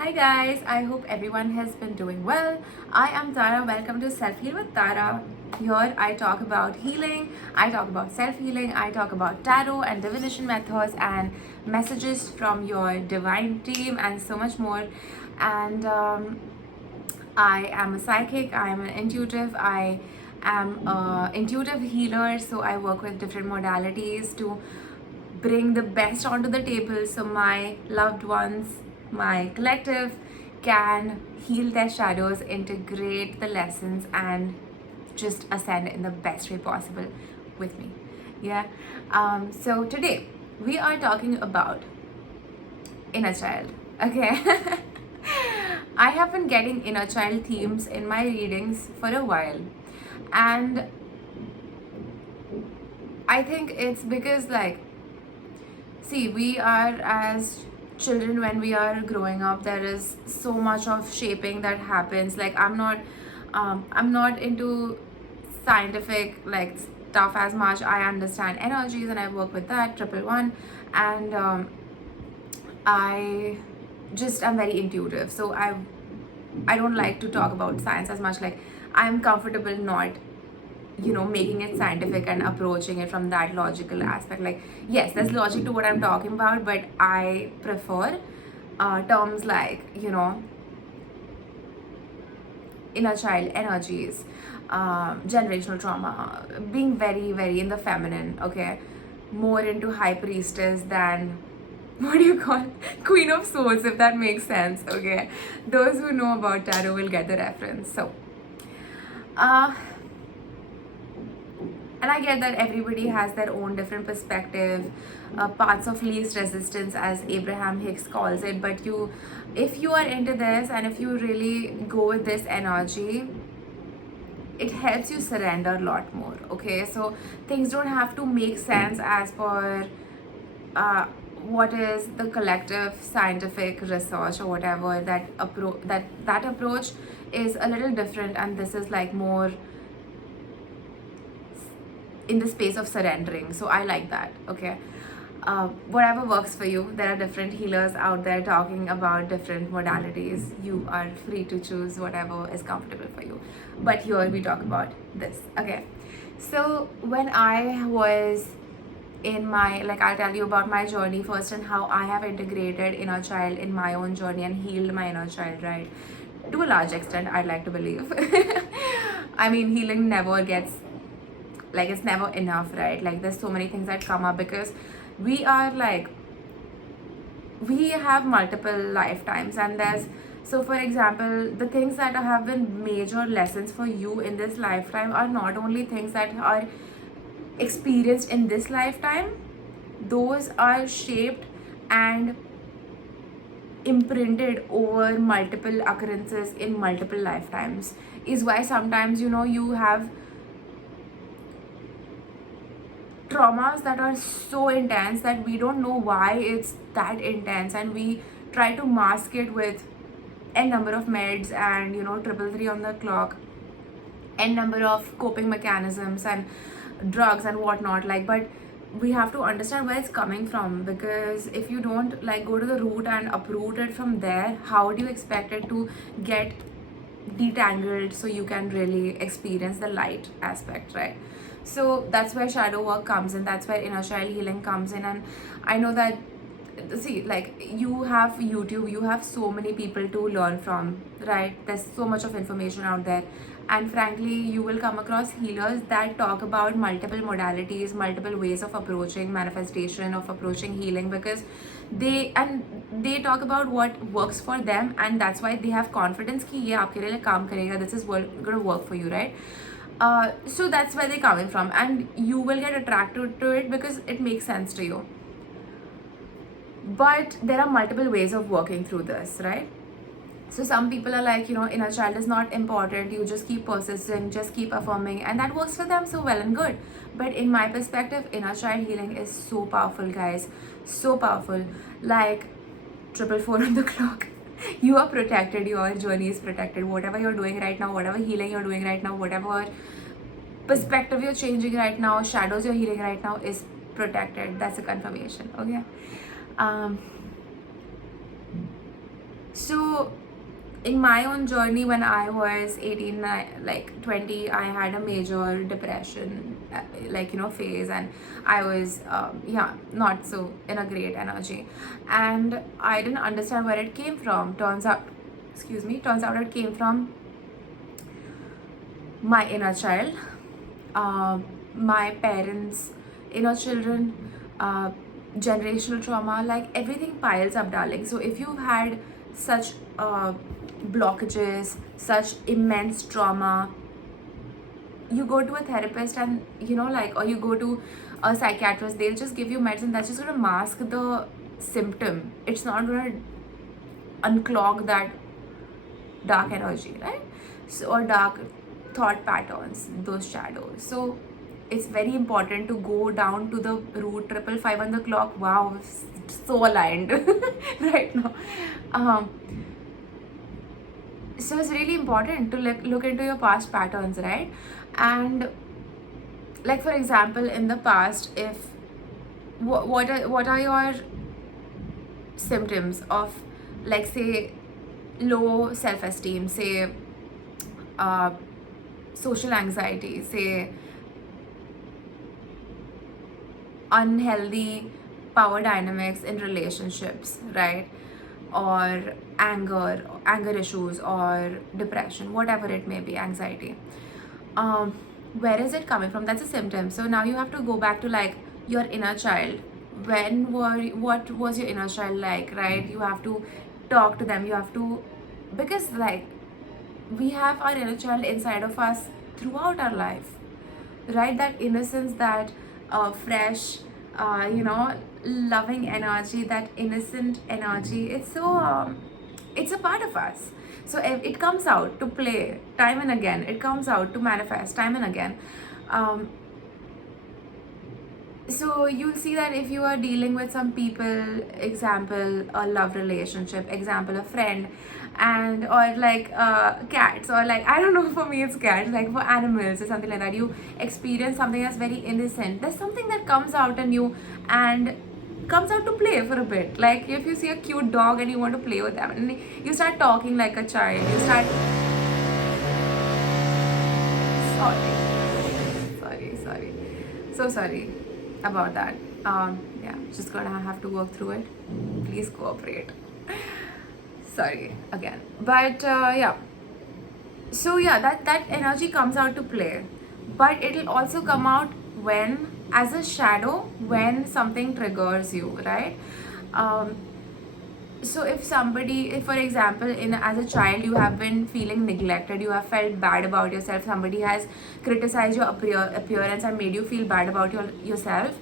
Hi guys, I hope everyone has been doing well. I am Tara. Welcome to Self Heal with Tara. Here I talk about healing, I talk about self healing, I talk about tarot and divination methods and messages from your divine team and so much more. And I am a psychic, I am an intuitive, I am a intuitive healer, so I work with different modalities to bring the best onto the table so my loved ones, my collective, can heal their shadows, integrate the lessons, and just ascend in the best way possible with me. Yeah. So today we are talking about inner child. Okay. I have been getting inner child themes in my readings for a while, and I think it's because, like, see, we are as children when we are growing up, there is so much of shaping that happens. Like, I'm not into scientific like stuff as much. I understand energies and I work with that triple one, and I just am very intuitive. So I don't like to talk about science as much. Like, I'm comfortable not making it scientific and approaching it from that logical aspect. Like, yes, there's logic to what I'm talking about, but I prefer terms like inner child energies, generational trauma, being very very in the feminine. Okay, more into high priestess than what do you call queen of swords, if that makes sense. Okay, those who know about tarot will get the reference. So uh and I get that everybody has their own different perspective, paths of least resistance, as Abraham Hicks calls it. But if you are into this and if you really go with this energy, it helps you surrender a lot more. Okay, so things don't have to make sense as per uh, what is the collective scientific research or whatever. That approach is a little different, and this is like more in the space of surrendering. So I like that. Okay. Whatever works for you. There are different healers out there talking about different modalities. You are free to choose whatever is comfortable for you. But here we talk about this. Okay. So when I was in my, like, I'll tell you about my journey first and how I have integrated inner child in my own journey and healed my inner child, right? To a large extent, I'd like to believe. I mean, healing never gets, like, it's never enough, right? Like, there's so many things that come up because we are like, we have multiple lifetimes, and there's, so for example, the things that have been major lessons for you in this lifetime are not only things that are experienced in this lifetime, those are shaped and imprinted over multiple occurrences in multiple lifetimes. Is why sometimes you have traumas that are so intense that we don't know why it's that intense, and we try to mask it with n number of meds and triple three on the clock, n number of coping mechanisms and drugs and whatnot. Like, but we have to understand where it's coming from, because if you don't, like, go to the root and uproot it from there, how do you expect it to get detangled so you can really experience the light aspect, right? So that's where shadow work comes in, that's where inner child healing comes in. And I know that, see, like, you have YouTube, you have so many people to learn from, right? There's so much of information out there, and frankly you will come across healers that talk about multiple modalities, multiple ways of approaching manifestation, of approaching healing, because they talk about what works for them, and that's why they have confidence ki ye aapke liye kaam karega, this is going to work for you, right? So that's where they're coming from, and you will get attracted to it because it makes sense to you. But there are multiple ways of working through this, right? So some people are like, inner child is not important, you just keep persisting, just keep affirming, and that works for them, so well and good. But in my perspective, inner child healing is so powerful, guys, so powerful. Like, triple four on the clock. You are protected, your journey is protected. Whatever you're doing right now, whatever healing you're doing right now, whatever perspective you're changing right now, shadows you're healing right now, is protected. That's a confirmation. Okay. So in my own journey, when I was 18, like 20, I had a major depression, like, phase, and I was, yeah, not so in a great energy. And I didn't understand where it came from. Turns out it came from my inner child, uh, my parents, inner children, uh, generational trauma, like everything piles up, darling. So if you've had such blockages, such immense trauma, you go to a therapist and, like, or you go to a psychiatrist, they'll just give you medicine that's just going to mask the symptom. It's not going to unclog that dark energy, right? So, or dark thought patterns, those shadows. So it's very important to go down to the root. 555 on the clock, wow, so aligned right now. So it's really important to look into your past patterns, right? And like, for example, in the past, if what are your symptoms of, like, say, low self-esteem, say, uh, social anxiety, say, unhealthy power dynamics in relationships, right? Or anger issues, or depression, whatever it may be, anxiety. um where is it coming from? That's a symptom. So now you have to go back to, like, your inner child. What was your inner child like, right? You have to talk to them. You have to, because, like, we have our inner child inside of us throughout our life, right? That innocence, that fresh, loving energy, that innocent energy, it's a part of us. So it comes out to play time and again, it comes out to manifest time and again. um, so you'll see that if you are dealing with some people, example, a love relationship, example, a friend, and or like cats, or like, I don't know, for me it's cats, like for animals or something like that, you experience something that's very innocent, there's something that comes out in you and comes out to play for a bit. Like, if you see a cute dog and you want to play with them, and you start talking like a child, you start, sorry, so sorry about that. Yeah, just gonna have to work through it. Please cooperate. Sorry again, but yeah. So yeah, that energy comes out to play, but it'll also come out when, as a shadow, when something triggers you, right? Um, so if for example, in as a child, you have been feeling neglected, you have felt bad about yourself, somebody has criticized your appearance and made you feel bad about yourself,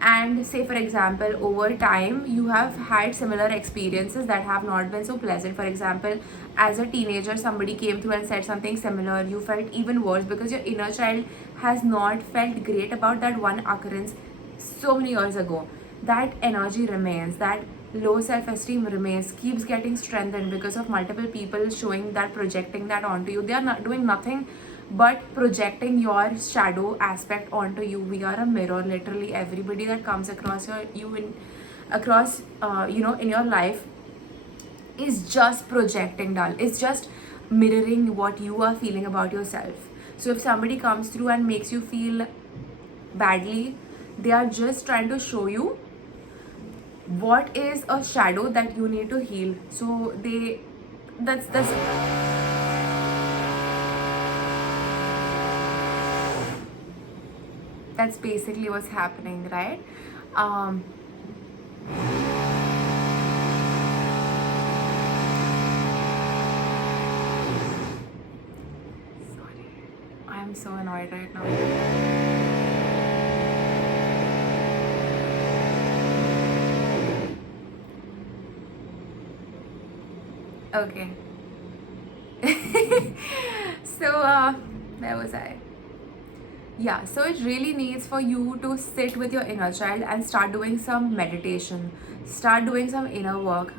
and say, for example, over time you have had similar experiences that have not been so pleasant. For example, as a teenager, somebody came through and said something similar, you felt even worse because your inner child has not felt great about that one occurrence so many years ago. That energy remains, that low self-esteem remains, keeps getting strengthened because of multiple people showing that, projecting that onto you. They are not doing nothing but projecting your shadow aspect onto you. We are a mirror, literally. Everybody that comes across in your life is just projecting, dull, it's just mirroring what you are feeling about yourself. So if somebody comes through and makes you feel badly, they are just trying to show you what is a shadow that you need to heal. So that's basically what's happening, right? um Sorry, I'm so annoyed right now. Okay. So where was I? Yeah, so it really needs for you to sit with your inner child and start doing some meditation, start doing some inner work.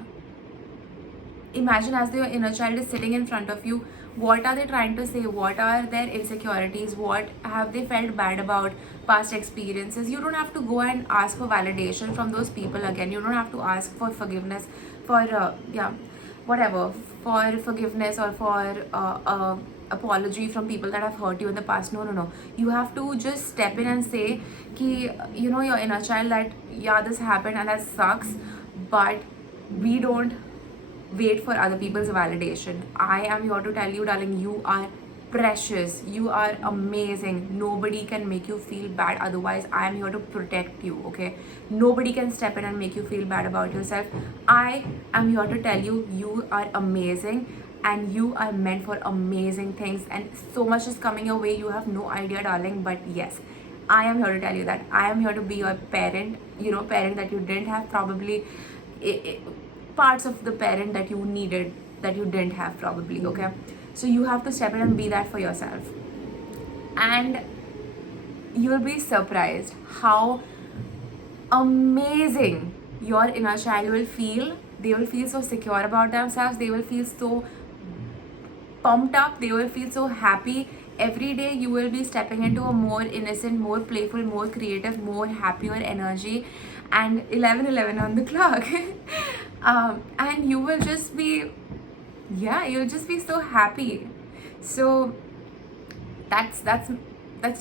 Imagine, as your inner child is sitting in front of you, what are they trying to say? What are their insecurities? What have they felt bad about past experiences? You don't have to go and ask for validation from those people again. You don't have to ask for forgiveness for yeah, whatever, for forgiveness or for apology from people that have hurt you in the past. No, no, no. You have to just step in and say ki, your inner child, that yeah, this happened and that sucks, but we don't wait for other people's validation. I am here to tell you, darling, you are precious, you are amazing. Nobody can make you feel bad, otherwise I am here to protect you, okay? Nobody can step in and make you feel bad about yourself. I am here to tell you, you are amazing and you are meant for amazing things, and so much is coming your way, you have no idea, darling. But yes, I am here to tell you that I am here to be your parent, parent that you didn't have, probably parts of the parent that you needed that you didn't have, probably, okay? So you have to step in and be that for yourself, and you'll be surprised how amazing your inner child will feel. They will feel so secure about themselves, they will feel so pumped up, they will feel so happy. Every day you will be stepping into a more innocent, more playful, more creative, more happier energy. And 11:11 on the clock. And you will just be, yeah, you'll just be so happy. So that's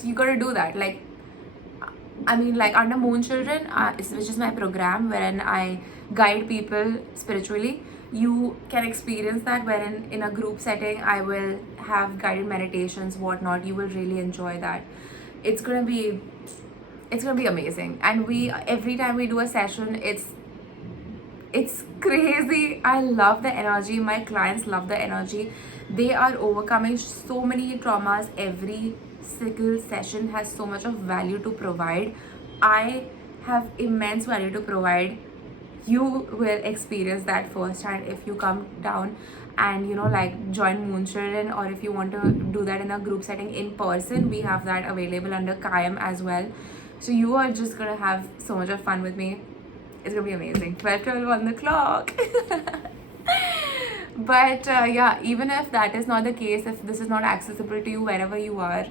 you gotta do that. Like, I mean, like under Moon Children, which is my program wherein I guide people spiritually. You can experience that, wherein in a group setting I will have guided meditations, whatnot. You will really enjoy that. It's gonna be amazing. And we, every time we do a session, it's crazy. I love the energy. My clients love the energy. They are overcoming so many traumas. Every single session has so much of value to provide. I have immense value to provide. You will experience that firsthand if you come down and like join Moon Children, or if you want to do that in a group setting in person, we have that available under Kayam as well. So you are just gonna have so much of fun with me. It's gonna be amazing. 12:12 on the clock. But yeah, even if that is not the case, if this is not accessible to you wherever you are,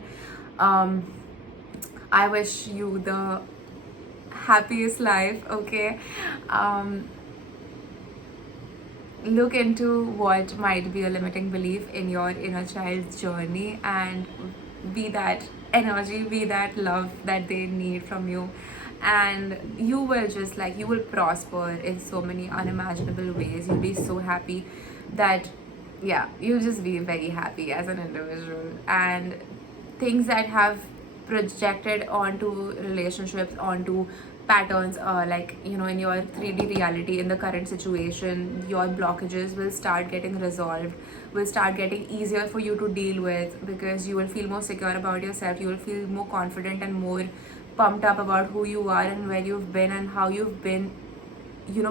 I wish you the happiest life, okay? Look into what might be a limiting belief in your inner child's journey, and be that energy, be that love that they need from you. And you will just, like, you will prosper in so many unimaginable ways. You'll be so happy that, yeah, you'll just be very happy as an individual. And things that have projected onto relationships, onto patterns, like in your 3D reality, in the current situation, your blockages will start getting resolved, will start getting easier for you to deal with, because you will feel more secure about yourself. You will feel more confident and more pumped up about who you are and where you've been and how you've been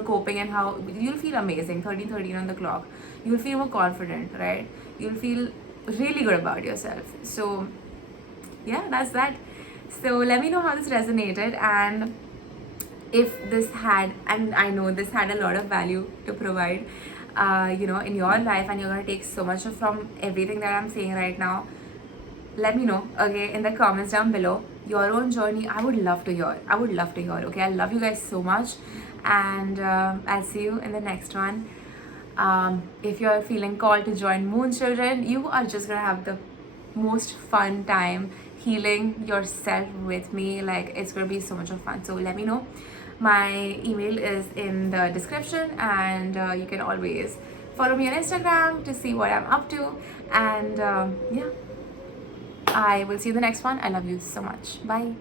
coping, and how you'll feel amazing. 13:13 on the clock, you'll feel more confident, right? You'll feel really good about yourself. So yeah, that's that. So let me know how this resonated, and if this had, and I know this had a lot of value to provide in your life, and you're going to take so much from everything that I'm saying right now. Let me know, okay, in the comments down below, your own journey. I would love to hear, okay? I love you guys so much, and I'll see you in the next one. If you're feeling called to join Moon Children, you are just gonna have the most fun time healing yourself with me. Like, it's gonna be so much of fun. So let me know. My email is in the description, and you can always follow me on Instagram to see what I'm up to. And yeah, I will see you in the next one. I love you so much. Bye.